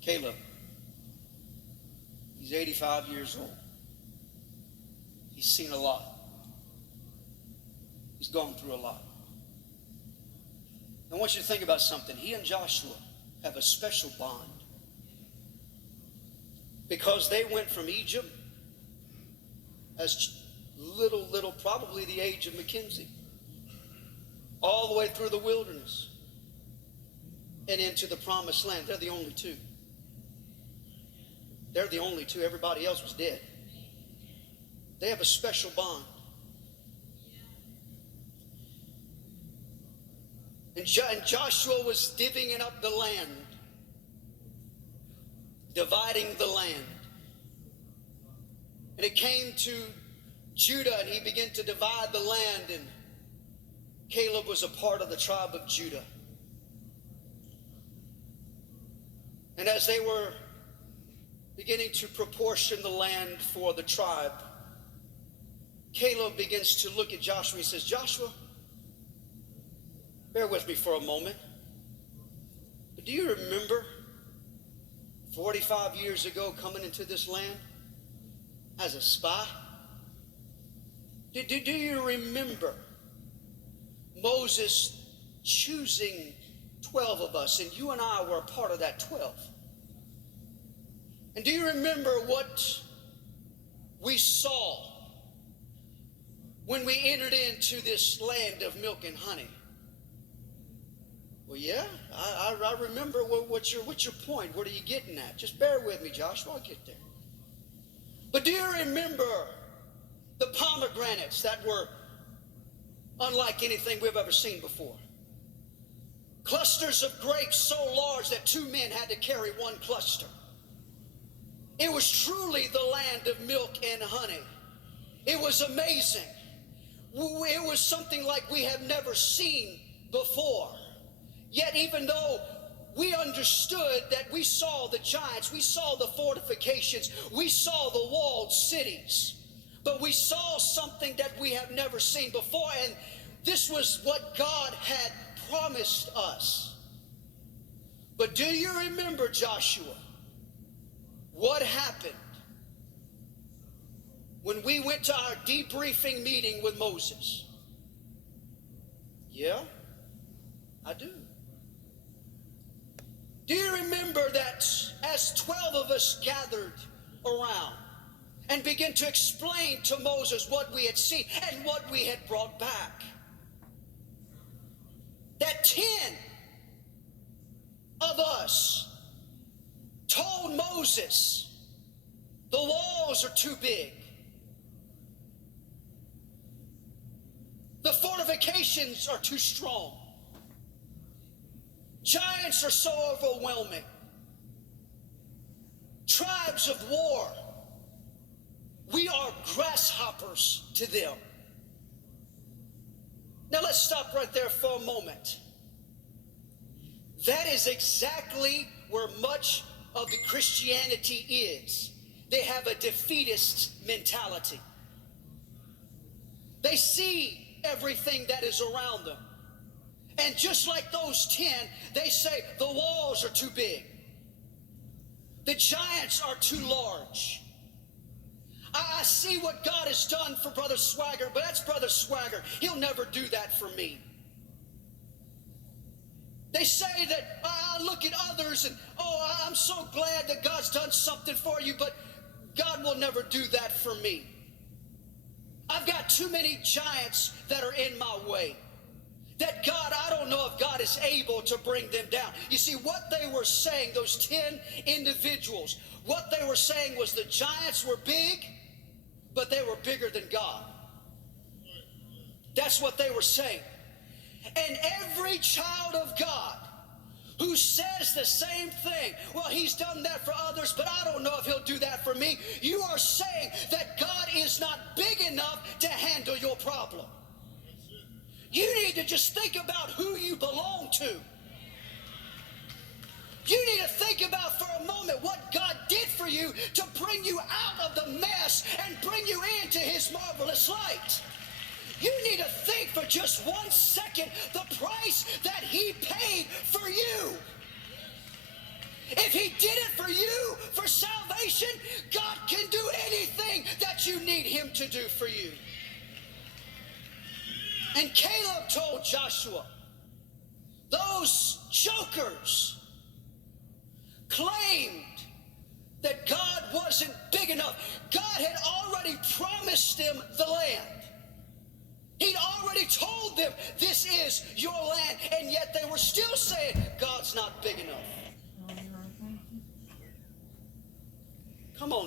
Caleb, he's 85 years old. He's seen a lot. He's gone through a lot. I want you to think about something. He and Joshua have a special bond because they went from Egypt as little, probably the age of Mackenzie, all the way through the wilderness and into the promised land. They're the only two. They're the only two. Everybody else was dead. They have a special bond. And Joshua was divvying up the land, dividing the land. And it came to Judah, and he began to divide the land, and Caleb was a part of the tribe of Judah. And as they were beginning to proportion the land for the tribe, Caleb begins to look at Joshua. He says, Joshua, bear with me for a moment. But do you remember 45 years ago coming into this land as a spy? Do you remember Moses choosing 12 of us, and you and I were a part of that 12? And do you remember what we saw when we entered into this land of milk and honey? Well, yeah, I remember. What's your point? What are you getting at? Just bear with me, Joshua. I'll get there. But do you remember the pomegranates that were unlike anything we've ever seen before? Clusters of grapes so large that 2 men had to carry one cluster. It was truly the land of milk and honey. It was amazing. It was something like we have never seen before. Yet even though we understood that we saw the giants, we saw the fortifications, we saw the walled cities, but we saw something that we have never seen before, and this was what God had promised us. But do you remember, Joshua, what happened when we went to our debriefing meeting with Moses? Yeah, I do. Do you remember that as 12 of us gathered around and began to explain to Moses what we had seen and what we had brought back, that 10 of us told Moses, the walls are too big, the fortifications are too strong, giants are so overwhelming, tribes of war, we are grasshoppers to them. Now let's stop right there for a moment. That is exactly where much of the Christianity is. They have a defeatist mentality. They see everything that is around them. And just like those 10, they say the walls are too big. The giants are too large. I see what God has done for Brother Swaggart, but that's Brother Swaggart. He'll never do that for me. They say that I look at others and, oh, I'm so glad that God's done something for you, but God will never do that for me. I've got too many giants that are in my way. That God, I don't know if God is able to bring them down. You see, what they were saying, those 10 individuals, what they were saying was the giants were big, but they were bigger than God. That's what they were saying. And every child of God who says the same thing, well, he's done that for others, but I don't know if he'll do that for me, you are saying that God is not big enough to handle your problem. You need to just think about who you belong to. You need to think about for a moment what God did for you to bring you out of the mess and bring you into his marvelous light. You need to think for just 1 second second the price that he paid for you. If he did it for you for salvation, God can do anything that you need him to do for you. And Caleb told Joshua, those jokers claimed that God wasn't big enough. God had already promised them the land. He'd already told them, this is your land, and yet they were still saying, God's not big enough. Come on.